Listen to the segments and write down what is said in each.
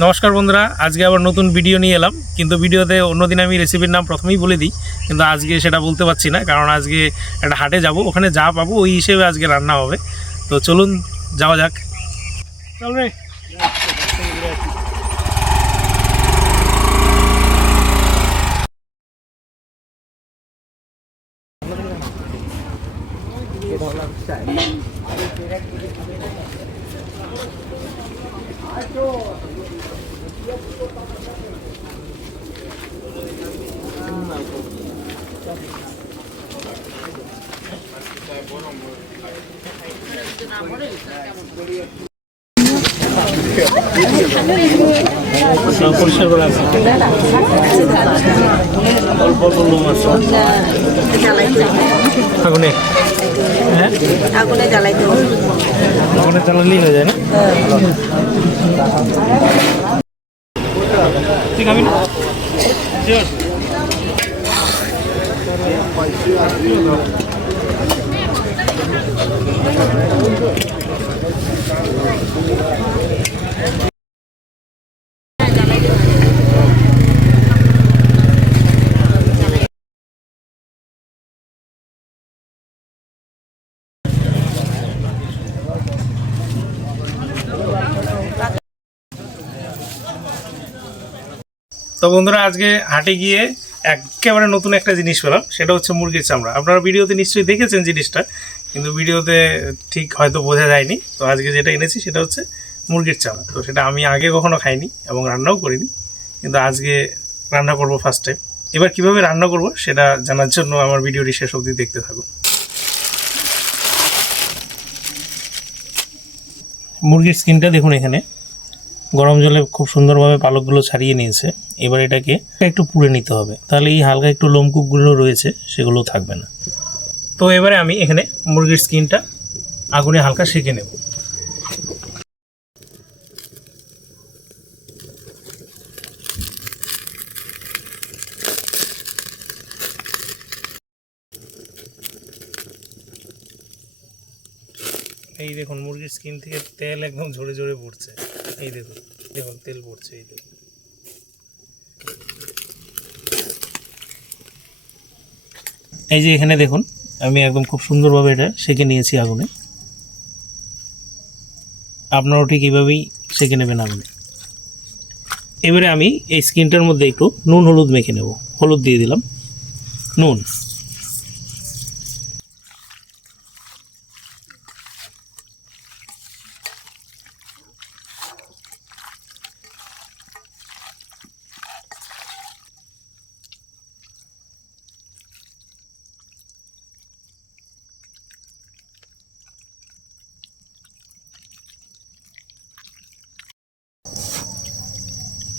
নমস্কার বন্ধুরা, আজকে আবার নতুন ভিডিও নিয়ে এলাম। কিন্তু ভিডিওতে অন্যদিন আমি রেসিপির নাম প্রথমেই বলে দিই, কিন্তু আজকে সেটা বলতে পারছি না, কারণ আজকে একটা হাটে যাব, ওখানে যা পাবো ওই হিসেবে আজকে রান্না হবে। তো চলুন যাওয়া যাক। চল রে। পরিষ্কার করে আছে, অল্প অল্প লোম আছে। আগুনে, হ্যাঁ আগুনে জ্বালাইতে হবে, আগুনে জ্বালালেই হয়ে যায় না? ঠিক আছে না? তো বন্ধুরা, আজকে হাটে গিয়ে একেবারে নতুন একটা জিনিস পেলাম, সেটা হচ্ছে মুরগির চামড়া। আপনারা ভিডিওতে নিশ্চয়ই দেখেছেন জিনিসটা, কিন্তু ভিডিওতে ঠিক হয়তো বোঝা যায়নি। তো আজকে যেটা এনেছি সেটা হচ্ছে মুরগির চামড়া। তো সেটা আমি আগে কখনো খাইনি এবং রান্নাও করিনি, কিন্তু আজকে রান্না করব ফার্স্ট টাইম। এবার কিভাবে রান্না করব সেটা জানার জন্য আমার ভিডিওটি শেষ অবধি দেখতে থাকুন। মুরগির স্কিনটা দেখুন, এখানে গরম জলে খুব সুন্দরভাবে পালকগুলো ছাড়িয়ে নিয়েছে। এবার এটাকে একটু পুড়ে নিতে হবে, তাহলে এই হালকা একটু লোমকূপগুলো রয়েছে সেগুলো থাকবে না। তো এবারে আমি এখানে মুরগির স্কিনটা আগুনে হালকা সেঁকে নেব। এই দেখুন, মুরগির স্কিন থেকে তেল একদম ঝরে ঝরে পড়ছে। এই দেখুন, দেখুন তেল পড়ছে। এই দেখুন, এই যে এখানে দেখুন, আমি একদম খুব সুন্দরভাবে এটা সেঁকে নিয়েছি আগুনে। আপনারাও ঠিক এইভাবেই সেঁকে নেবেন আগুনে। এবারে আমি এই স্কিনটার মধ্যে একটু নুন হলুদ মেখে নেব। হলুদ দিয়ে দিলাম, নুন।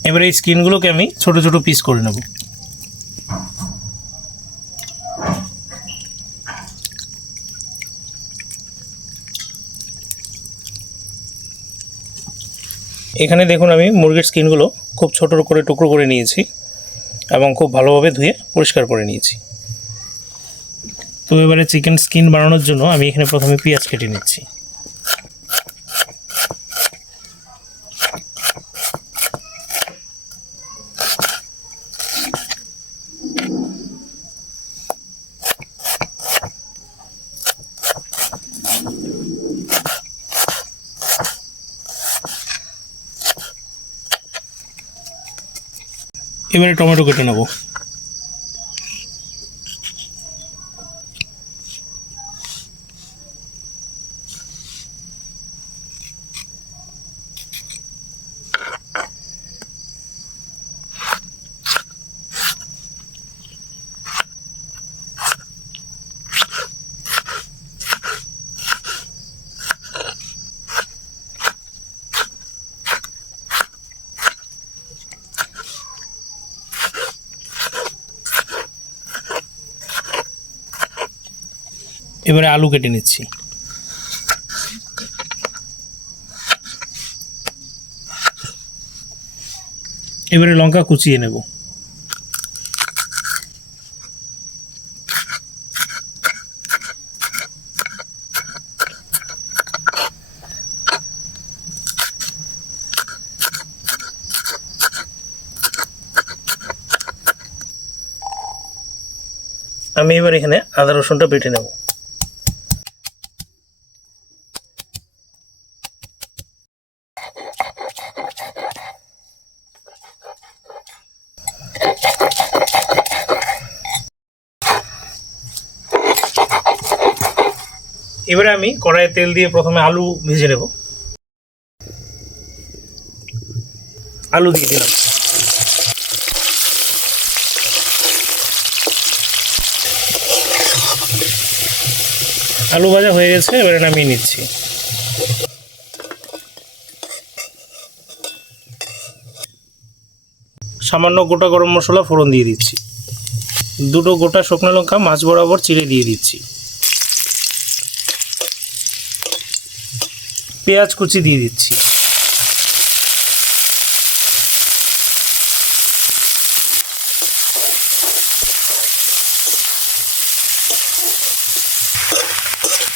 এবারে এই স্কিনগুলোকে আমি ছোট ছোট পিস করে নেব। এখানে দেখুন, আমি মুরগির স্কিনগুলো খুব ছোট করে টুকরো করে নিয়েছি এবং খুব ভালোভাবে ধুয়ে পরিষ্কার করে নিয়েছি। তো এবারে চিকেন স্কিন বানানোর জন্য আমি এখানে প্রথমে পেঁয়াজ কেটে নিচ্ছি। এবারে টমেটো কেটে নেব। এবারে আলু কেটে নিচ্ছি। এবারে লঙ্কা কুচিয়ে নেব। আমি এবার এখানে আদা রসুনটা বেটে নেব। এবারে আমি কড়াইয়ে তেল দিয়ে প্রথমে আলু ভেজে নেব। আলু দিয়ে দিলাম। আলু ভাজা হয়ে গেছে, এবারে নামিয়ে নিচ্ছি। সামান্য গোটা গরম মশলা ফোড়ন দিয়ে দিচ্ছি। দুটো গোটা শুকনো লঙ্কা মাছ বরাবর চিড়ে দিয়ে দিচ্ছি। পেঁয়াজ কুচি দিয়ে দিচ্ছি।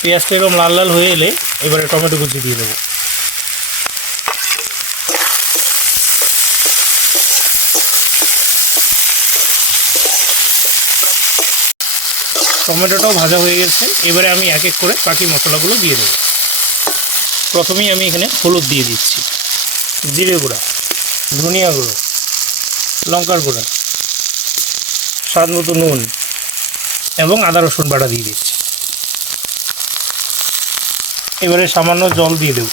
পেঁয়াজটা এরকম লাল লাল হয়ে এলে এবারে টমেটো কুচি দিয়ে দেবো। টমেটোটাও ভাজা হয়ে গেছে, এবারে আমি এক এক করে বাকি মশলাগুলো দিয়ে দেবো। প্রথমেই আমি এখানে হলুদ দিয়ে দিচ্ছি, জিরে গুঁড়া, ধনিয়া গুঁড়ো, লঙ্কার গুঁড়া, স্বাদ মতো নুন এবং আদা রসুন বাটা দিয়ে দিচ্ছি। এবারে সামান্য জল দিয়ে দেব।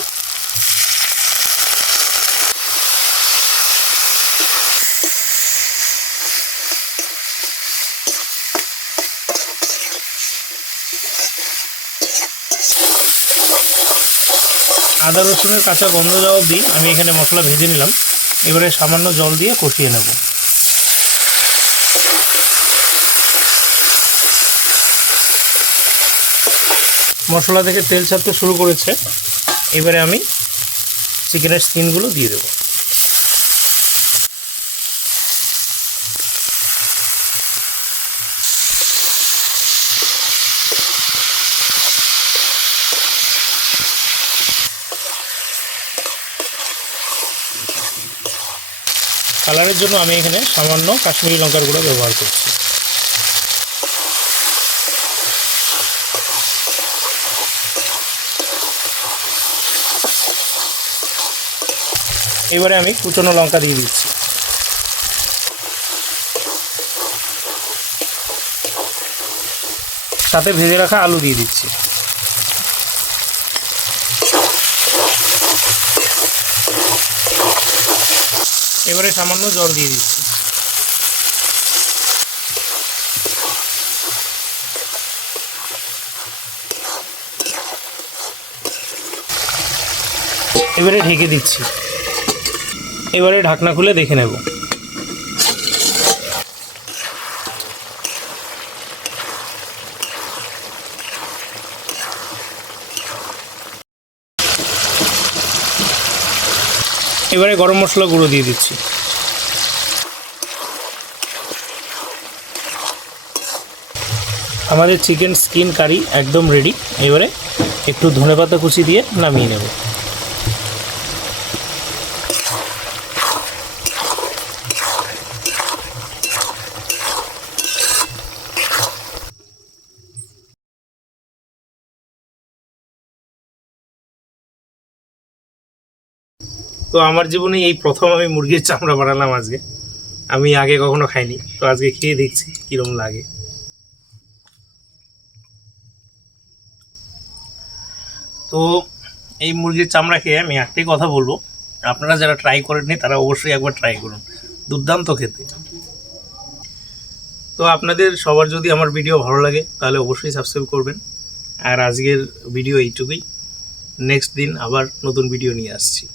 আদা রসুনের কাঁচা গন্ধ যাওয়া অবধি আমি এখানে মশলা ভেজে নিলাম। এবারে সামান্য জল দিয়ে কষিয়ে নেব। মশলা থেকে তেল ছাড়তে শুরু করেছে, এবারে আমি চিকেনের স্কিনগুলো দিয়ে দেব। কালারের জন্য আমি এখানে সামান্য কাশ্মীরি লঙ্কার গুঁড়ো ব্যবহার করছি। এবারে আমি কুচনো লঙ্কা দিয়ে দিচ্ছি। সাথে ভেজে রাখা আলু দিয়ে দিচ্ছি। এবারে সামান্য জল দিয়ে দিচ্ছি। এবারে ঢেকে দিচ্ছি। এবারে ঢাকনা খুলে দেখে নেব। এবারে গরম মশলা গুঁড়ো দিয়ে দিচ্ছি। আমাদের চিকেন স্কিন কারি একদম রেডি। এবারে একটু ধনেপাতা কুচি দিয়ে নামিয়ে নেব। তো আমার জীবনে এই প্রথম আমি মুরগির চামড়া বানালাম আজকে। আমি আগে কখনো খাইনি, তো আজকে খেয়ে দেখছি কীরকম লাগে। তো এই মুরগির চামড়া খেয়ে আমি একটাই কথা বলবো, আপনারা যারা ট্রাই করেননি তারা অবশ্যই একবার ট্রাই করুন, দুর্দান্ত খেতে। তো আপনাদের সবার যদি আমার ভিডিও ভালো লাগে তাহলে অবশ্যই সাবস্ক্রাইব করবেন। আর আজকের ভিডিও এইটুকুই, নেক্সট দিন আবার নতুন ভিডিও নিয়ে আসছি।